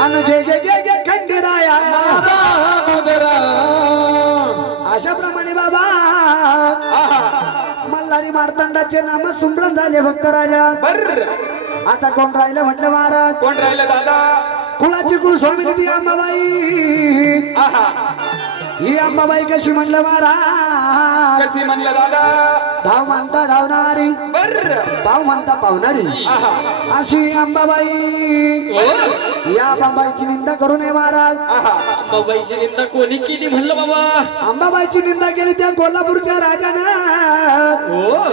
अन खंडेराया। अशा प्रमाणे बाबा मल्हारी मार्तंडाचे नाम सुमरण झाले भक्त राजा. बर. आता कोण राहिलं म्हटलं महाराज? कोण राहिलं दादा? कुळाची कुळ स्वामी ती अंबाबाई. आहा. ही अंबाबाई कशी म्हटलं महाराज? कशी म्हणलं दादा? धाव म्हणता धावणारी पाव म्हणता पावणारी. अशी अंबाबाई. ओ या अंबाबाईची निंदा करू नये महाराज. आहा. बाबाईची निंदा कोणी केली म्हणलं बाबा? अंबाबाईची निंदा केली त्या कोल्हापूरच्या राजानं. हो.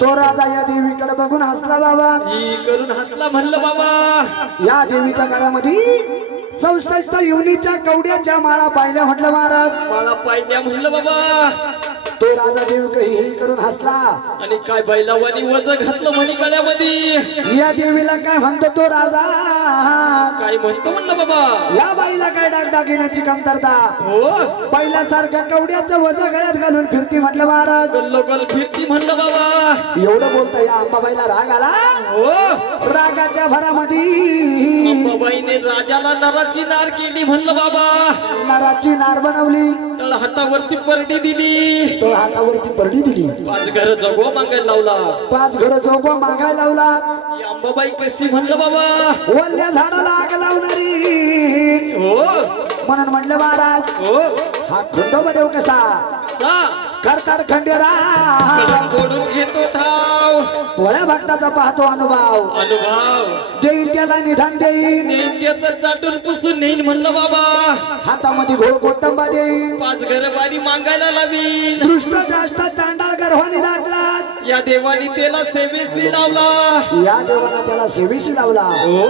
तो राजा या देवीकडे बघून हसला बाबा. ही करून हसला म्हणलं बाबा. या देवीच्या काळामध्ये चौसष्ट युनीच्या कवड्याच्या माळा पाहिल्या म्हटलं महाराज. मला पाहिल्या म्हणलं बाबा. तो राजा देव काही करून हसला. आणि काय बैलावानी वज घातलं म्हणी गळ्यामध्ये? या देवीला काय म्हणतो तो राजा? काय म्हणतो म्हणलं बाबा? या बाईला काय डागडागिन्याची कमतरता? हो. पहिल्यासारखं कवड्याचं वज गळ्यात घालून फिरती म्हटलं महाराज. गल्लोगल फिरती म्हणलं बाबा. एवढं बोलता या अंबाबाईला राग आला? हो. रागाच्या भरामध्ये. अंबाबाईने राजाला नराची नार केली म्हणलं बाबा. नराची नार बनवली. तळ हातावरती परडी दिली. तो हातावरती परडी दिली. पाच घर जगवा मागायला लावला. पाच घर जोगवा मागायला लावला. अंबाबाई कशी म्हणलं बाबा? वल्ल्या झाडाला आग लावणारी. हो. म्हणून म्हणलं महाराज हो. हा खंडोबा देव कसा? सा करताड खंडेरा फोडून घेतो ठाव. भोळ्या भक्ताचा पाहतो अनुभव. अनुभव. देईन त्याला निधान देईन. नेत्याचं चाटून पुसून नेईन म्हणलं बाबा. हातामध्ये घोड कोटंबा देईन. पाच घर बारी मागायला लावीन. दृष्ट द्राष्ट चांडाळ गर्भाने दाटला या देवानी त्याला सेवेसी लावला. या देवाला त्याला सेवेशी लावला. हो.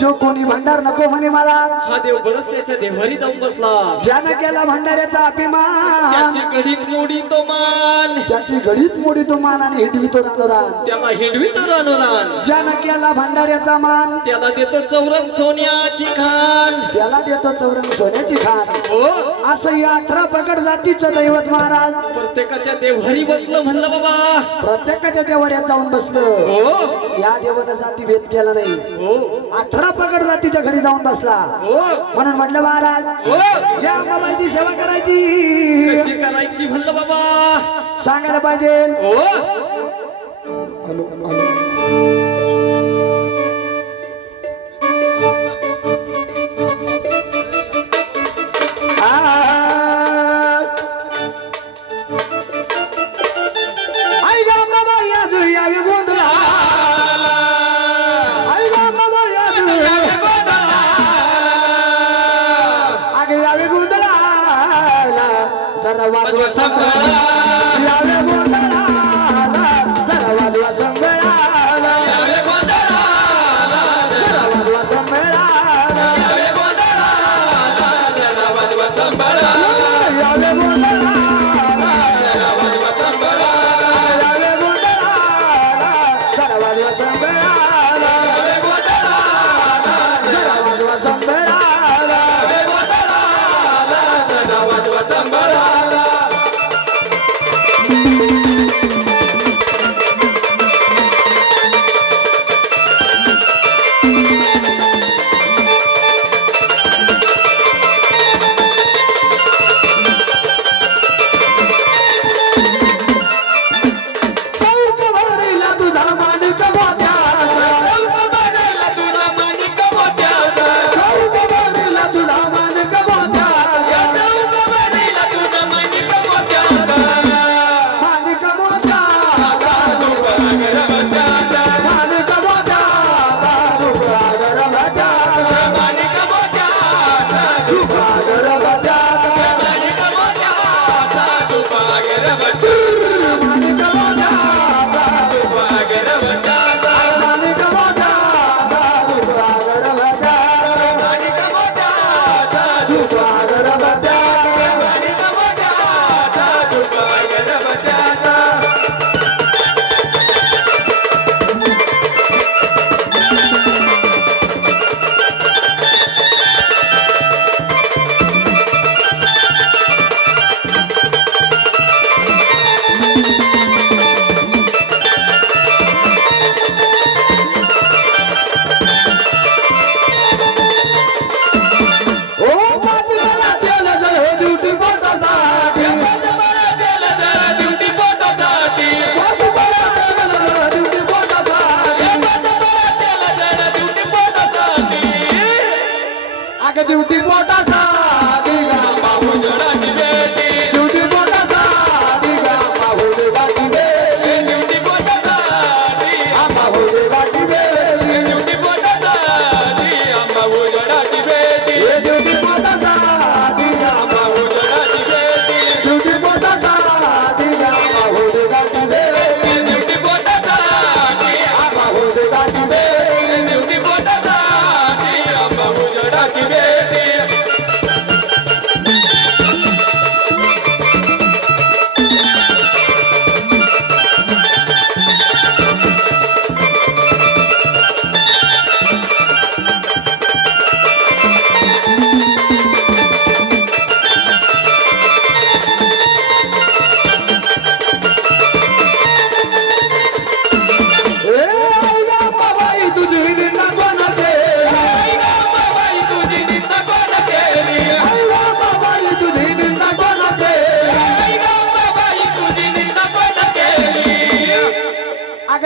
जो कोणी भंडार नको म्हणे मला हा देव बरच त्याच्या देवारी जाऊन बसला. ज्यानं केला भंडाऱ्याचा अभिमान त्याची गडीत मोडी तो मान. त्याची गडीत मोडी तो मान आणि रानोरान त्याला हिंडवितो रानोरान ज्यानं केला भंडाऱ्याचा मान त्याला देतो चौरंग सोन्याची खान. त्याला देतो चौरंग सोन्याची खान. हो. असं या अठरा पकड जातीचं दैवत महाराज. प्रत्येकाच्या देवारी बसलं म्हणलं बाबा. प्रत्येकाच्या देवाऱ्यात जाऊन बसलं. हो. या देवाचा जाती भेद केला नाही. हो. अठरा पकड जातीच्या घरी जाऊन बसला. हो. म्हणून म्हटलं महाराज या अंबाबाईची सेवा करायची. करायची म्हणलं बाबा? सांगायला पाहिजे. हो. वाजवा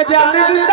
যে আপনি যদি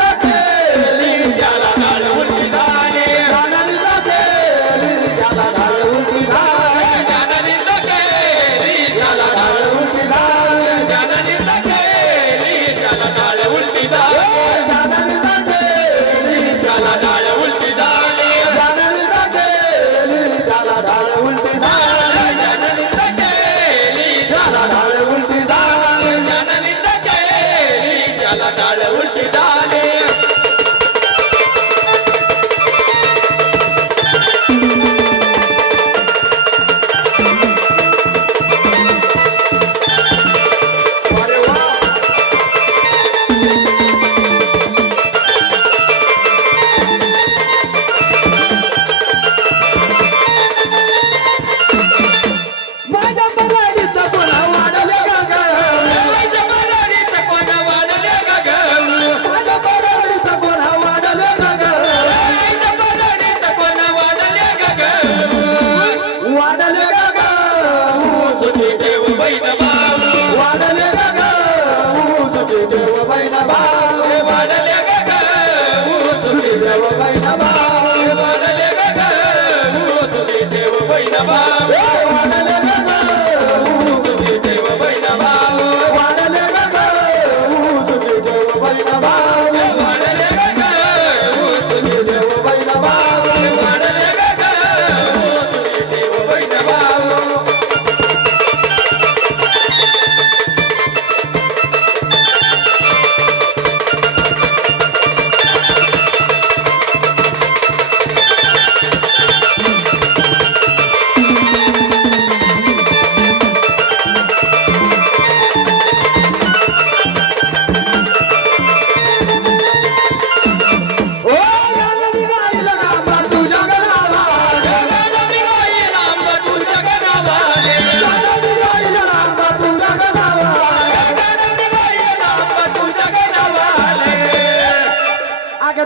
Você tem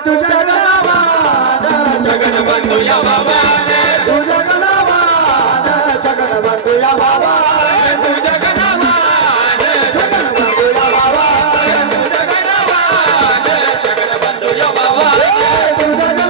तुझ्या जगन बंधू या बाबा.